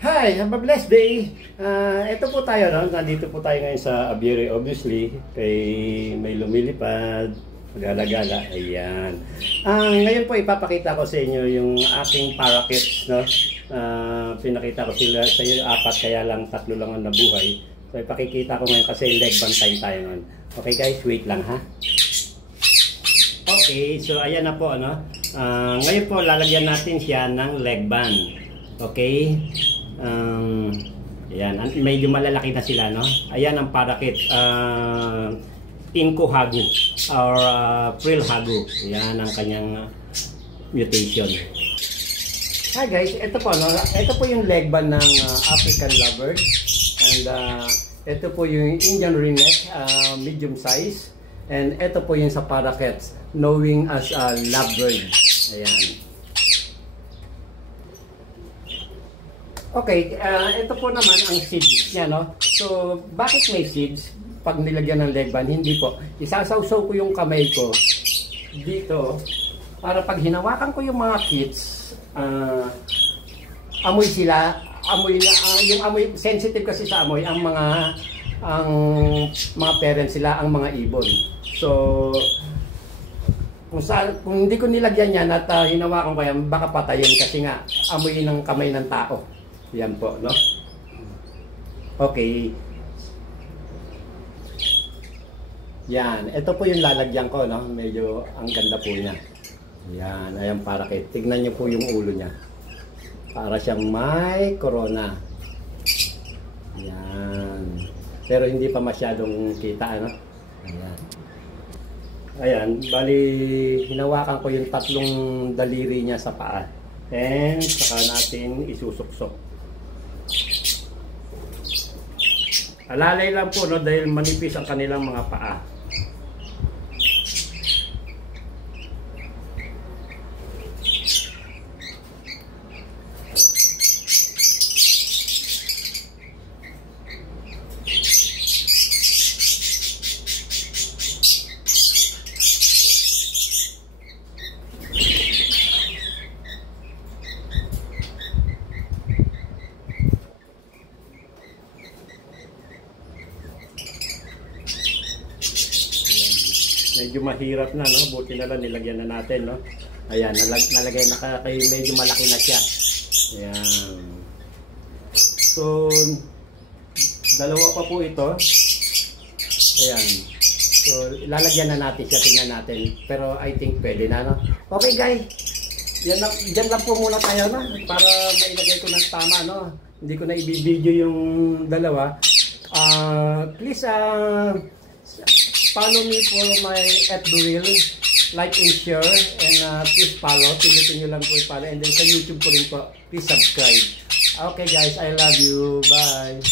Hi, have a blessed day. Ito po tayo, no? Nandito po tayo ngayon sa aviary, obviously. Kay may lumilipad, gala-gala. Ayan. Ngayon po ipapakita ko sa inyo yung aking parakeets, no? Pinakita ko sila sa iyo, 4, kaya lang 3 lang ang nabuhay. So ipakikita ko ngayon kasi leg band time tayo ngayon. Okay guys, wait lang ha. Okay, so ayan na po, ano? Ngayon po lalagyan natin siya ng leg band. Okay? Ayan, medyo malalaki na sila, no? Ayan ang parakeet, Inco Hagu or Frill Hagu. Ayan ang kanyang mutation. Hi guys, ito po, no? Ito po yung leg band ng African lovebird. And ito po yung Indian ringneck, medium size. And ito po yung sa parakeets, knowing as lovebird. Ayan. Okay, ito po naman ang seeds niya, no? So, bakit may seeds? Pag nilagyan ng leg band, hindi po. Isasawsaw ko yung kamay ko dito para pag hinawakan ko yung mga kids, amoy sila, amoy na, yung amoy, sensitive kasi sa amoy, ang mga parents sila, ang mga ibon. So, kung hindi ko nilagyan yan at hinawakan ko yan, baka patayin kasi nga, amoy ng kamay ng tao. Yan po, no? Okay. Yan. Ito po yung lalagyan ko, no? Medyo ang ganda po niya. Yan. Ayan, parakeet. Tignan niyo po yung ulo niya. Para siyang may corona. Yan. Pero hindi pa masyadong kita, ano? Ayan. Ayan. Bali, hinawakan ko yung 3 daliri niya sa paa. And saka natin isusuksok. Alalay lang po, no, dahil manipis ang kanilang mga paa. Medyo mahirap na, no? Buti na lang nilagyan na natin, no? Ayan, nalagay na kay medyo malaki na siya. Ayan. So, 2 pa po ito. Ayan. So, lalagyan na natin siya, tingnan natin. Pero I think pwede na, no? Okay, guys. Diyan lang po muna tayo, no? Para mailagay ko ng tama, no? Hindi ko na i-video yung 2. Please, follow me for my FB reel, like and share, and please follow, pinutin nyo lang po i-follow, and then sa YouTube ko rin po, please subscribe. Okay guys, I love you, bye!